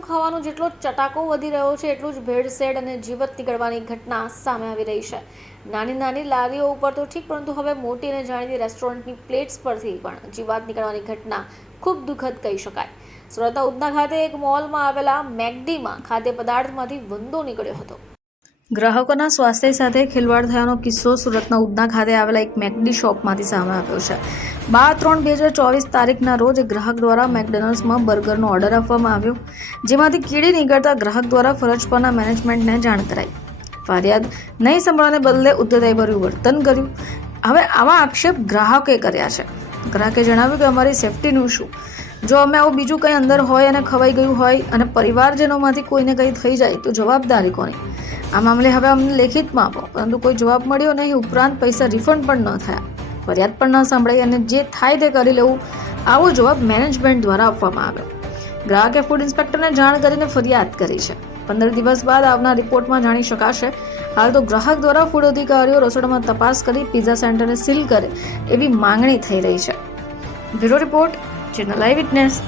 બહારનું ખાવાનું જેટલો ચટાકો વધી રહ્યો છે, એટલું જ ભેળસેળ અને જીવત નીકળવાની ઘટના સામે આવી રહી છે. નાની નાની લારીઓ ઉપર તો ઠીક, પરંતુ હવે મોટી અને જાણીતી રેસ્ટોરન્ટની પ્લેટ્સ પરથી પણ જીવાત નીકળવાની ઘટના ખૂબ દુઃખદ કહી શકાય. સુરતના ઉધના ખાતે એક મોલમાં આવેલા મેકડીમાં ખાદ્ય પદાર્થમાંથી વંદો નીકળ્યો હતો. ગ્રાહકોના સ્વાસ્થ્ય સાથે ખિલવાડ થયાનો કિસ્સો સુરતના ઉદના ખાતે આવેલા એક મેકડી શોપમાંથી સામે આવ્યો છે. બાર ત્રણ બે હજાર ચોવીસ તારીખના રોજ ગ્રાહક દ્વારા મેકડોનલ્ડ્સમાં બર્ગરનો ઓર્ડર આપવામાં આવ્યો, જેમાંથી કીડી નીકળતા ગ્રાહક દ્વારા ફરજ પરના મેનેજમેન્ટને જાણ કરાઈ. ફરિયાદ નહીં સંભળાને બદલે ઉદ્ધતાઈભર્યું વર્તન કર્યું. હવે આવા આક્ષેપ ગ્રાહકે કર્યા છે. ગ્રાહકે જણાવ્યું કે અમારી સેફટીનું શું? જો અમે આવું બીજું કંઈ અંદર હોય અને ખવાઈ ગયું હોય અને પરિવારજનોમાંથી કોઈને કંઈ થઈ જાય તો જવાબદારી કોની? આ મામલે હવે અમને લેખિતમાં આપો પરંતુ કોઈ જવાબ મળ્યો નહીં, ઉપરાંત પૈસા રિફંડ પણ ન થયા. ફરિયાદ પણ ન સંભળાઈ અને જે થાય તે કરી લેવું, આવો જવાબ મેનેજમેન્ટ દ્વારા આપવામાં આવ્યો. ગ્રાહકે ફૂડ ઇન્સ્પેક્ટરને જાણ કરીને ફરિયાદ કરી છે. પંદર દિવસ બાદ આવનાર રિપોર્ટમાં જાણી શકાશે, હાલ તો ગ્રાહક દ્વારા ફૂડ અધિકારીઓ રસોડામાં તપાસ કરી પિઝા સેન્ટરને સીલ કરે એવી માંગણી થઈ રહી છે. Bureau report channel eye witness